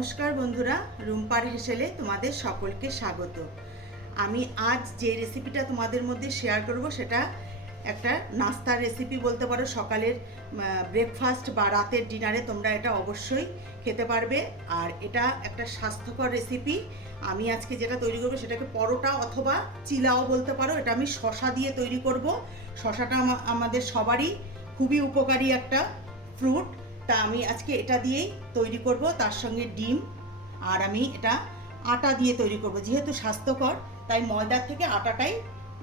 নমস্কার বন্ধুরা, রুম্পার হেসেলে তোমাদের সকলকে স্বাগত। আমি আজ যে রেসিপিটা তোমাদের মধ্যে শেয়ার করব সেটা একটা নাস্তার রেসিপি বলতে পারো। সকালের ব্রেকফাস্ট বা রাতের ডিনারে তোমরা এটা অবশ্যই খেতে পারবে। আর এটা একটা স্বাস্থ্যকর রেসিপি। আমি আজকে যেটা তৈরি করবো সেটাকে পরোটা অথবা চিলাও বলতে পারো। এটা আমি শসা দিয়ে তৈরি করব। শসাটা আমাদের সবারই খুবই উপকারী একটা ফ্রুট। তা আমি আজকে এটা দিয়েই তৈরি করব, তার সঙ্গে ডিম। আর আমি এটা আটা দিয়ে তৈরি করব, যেহেতু স্বাস্থ্যকর তাই ময়দার থেকে আটাটাই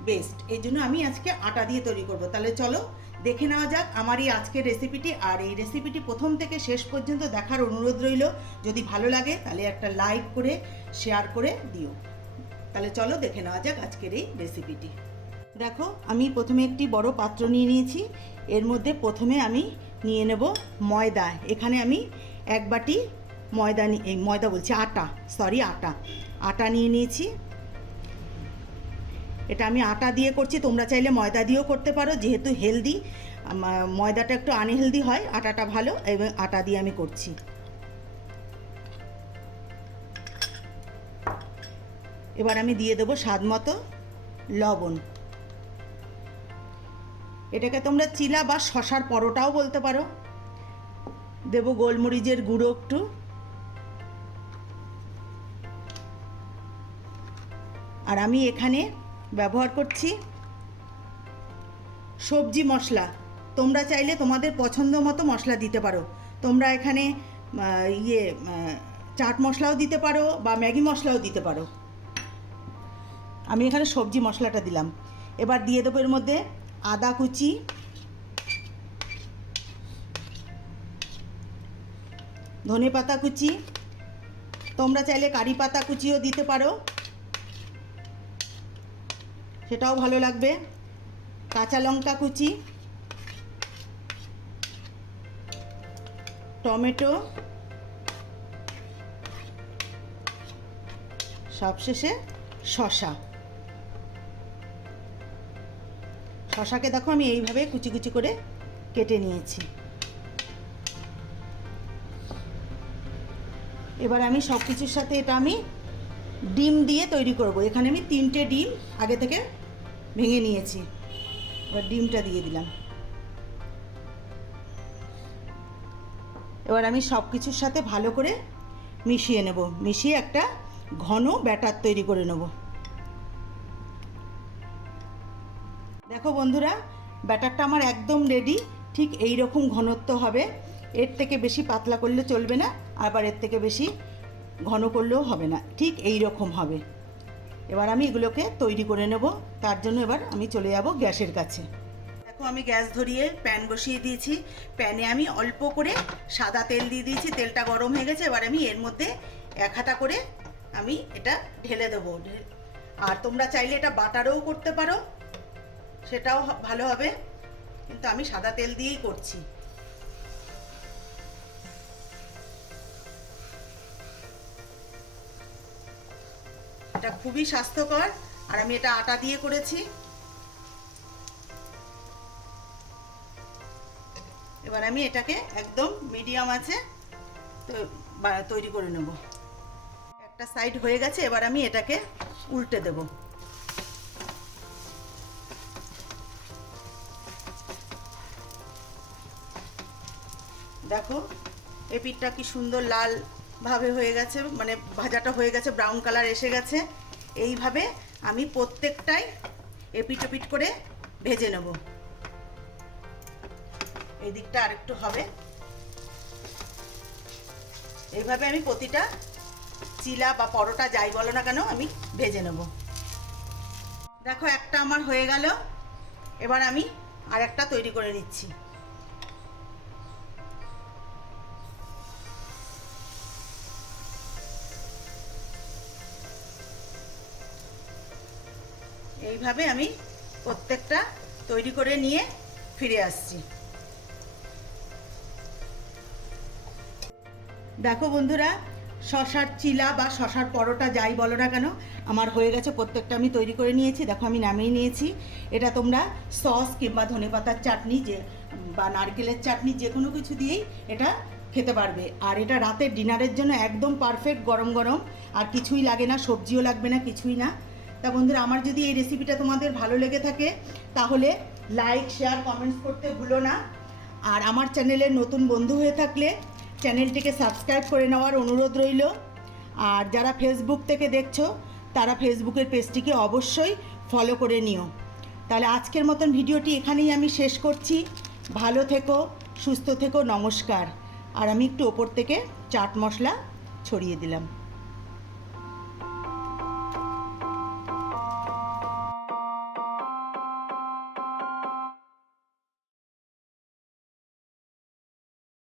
বেস্ট। এই জন্য আমি আজকে আটা দিয়ে তৈরি করব। তাহলে চলো দেখে নেওয়া যাক আমার এই আজকের রেসিপিটি। আর এই রেসিপিটি প্রথম থেকে শেষ পর্যন্ত দেখার অনুরোধ রইল। যদি ভালো লাগে তাহলে একটা লাইক করে শেয়ার করে দিও। তাহলে চলো দেখে নেওয়া যাক আজকের এই রেসিপিটি। দেখো, আমি প্রথমে একটি বড় পাত্র নিয়ে নিয়েছি। এর মধ্যে প্রথমে আমি নিয়ে নেব ময়দা। এখানে আমি এক বাটি আটা নিয়ে নিয়েছি। এটা আমি আটা দিয়ে করছি, তোমরা চাইলে ময়দা দিয়েও করতে পারো। যেহেতু হেলদি, ময়দাটা একটু আনহেলদি হয়, আটাটা ভালো, এবং আটা দিয়ে আমি করছি। এবার আমি দিয়ে দেবো স্বাদ মতো লবণ। এটাকে তোমরা চিলা বা শসার পরোটাও বলতে পারো। দেবো গোলমরিচের গুঁড়ো একটু। আর আমি এখানে ব্যবহার করছি সবজি মশলা। তোমরা চাইলে তোমাদের পছন্দ মতো মশলা দিতে পারো। তোমরা এখানে চাট মশলাও দিতে পারো বা ম্যাগি মশলাও দিতে পারো। আমি এখানে সবজি মশলাটা দিলাম। এবার দিয়ে দেবো এর মধ্যে আদা কুচি, ধনে পাতা কুচি, তোমরা চাইলে কারি পাতা কুচিও দিতে পারো, সেটাও ভালো লাগবে। কাঁচা লঙ্কা কুচি, টমেটো, সবশেষে শসাকে দেখো আমি এইভাবে কুচি কুচি করে কেটে নিয়েছি। এবার আমি সব কিছুর সাথে এটা আমি ডিম দিয়ে তৈরি করব। এখানে আমি 3টে ডিম আগে থেকে ভেঙে নিয়েছি। এবার ডিমটা দিয়ে দিলাম। এবার আমি সব কিছুর সাথে ভালো করে মিশিয়ে নেব। মিশিয়ে একটা ঘন ব্যাটার তৈরি করে নেব। দেখো বন্ধুরা, ব্যাটারটা আমার একদম রেডি। ঠিক এই রকম ঘনত্ব হবে। এর থেকে বেশি পাতলা করলে চলবে না, আবার এর থেকে বেশি ঘন করলেও হবে না, ঠিক এই রকম হবে। এবার আমি এগুলোকে তৈরি করে নেব। তার জন্য এবার আমি চলে যাব গ্যাসের কাছে। দেখো, আমি গ্যাস ধরিয়ে প্যান বসিয়ে দিয়েছি। প্যানে আমি অল্প করে সাদা তেল দিয়ে দিয়েছি। তেলটা গরম হয়ে গেছে। এবার আমি এর মধ্যে 1 হাতা করে আমি এটা ঢেলে দেবো। আর তোমরা চাইলে এটা বাটারও করতে পারো, সেটাও ভালো হবে, কিন্তু আমি সাদা তেল দিয়েই করছি। এটা খুবই স্বাস্থ্যকর। আর আমি এটা আটা দিয়ে করেছি। এবার আমি এটাকে একদম মিডিয়াম আছে তৈরি করে নেব। একটা সাইড হয়ে গেছে। এবার আমি এটাকে উল্টে দেব। দেখো, এই পিঠটা কি সুন্দর লাল ভাবে হয়ে গেছে, মানে ভাজাটা হয়ে গেছে, ব্রাউন কালার এসে গেছে। এইভাবে আমি প্রত্যেকটাই এপিট ওপিট করে ভেজে নেব। এই দিকটা আরেকটু হবে। এইভাবে আমি প্রতিটা চিলা বা পরোটা যাই বলো না কেন আমি ভেজে নেব। দেখো, একটা আমার হয়ে গেল। এবার আমি আর একটা তৈরি করে নিচ্ছি। এইভাবে আমি প্রত্যেকটা তৈরি করে নিয়ে ফিরে আসছি। দেখো বন্ধুরা, শসার চিলা বা শসার পরোটা যাই বলো না কেন আমার হয়ে গেছে। প্রত্যেকটা আমি তৈরি করে নিয়েছি। দেখো, আমি নামিয়ে নিয়েছি। এটা তোমরা সস কিংবা ধনেপাতার চাটনি বা নারকেলের চাটনি যে কোনো কিছু দিয়েই এটা খেতে পারবে। আর এটা রাতের ডিনারের জন্য একদম পারফেক্ট, গরম গরম, আর কিছুই লাগে না, সবজিও লাগবে না, কিছুই না। তা বন্ধুরা, আমার যদি এই রেসিপিটা তোমাদের ভালো লেগে থাকে তাহলে লাইক, শেয়ার, কমেন্টস করতে ভুলো না। আর আমার চ্যানেলের নতুন বন্ধু হয়ে থাকলে চ্যানেলটিকে সাবস্ক্রাইব করে নেওয়ার অনুরোধ রইল। আর যারা ফেসবুক থেকে দেখছো তারা ফেসবুকের পেজটিকে অবশ্যই ফলো করে নিও। তাহলে আজকের মতন ভিডিওটি এখানেই আমি শেষ করছি। ভালো থেকো, সুস্থ থেকো, নমস্কার। আর আমি একটু ওপর থেকে চাট মশলা ছড়িয়ে দিলাম।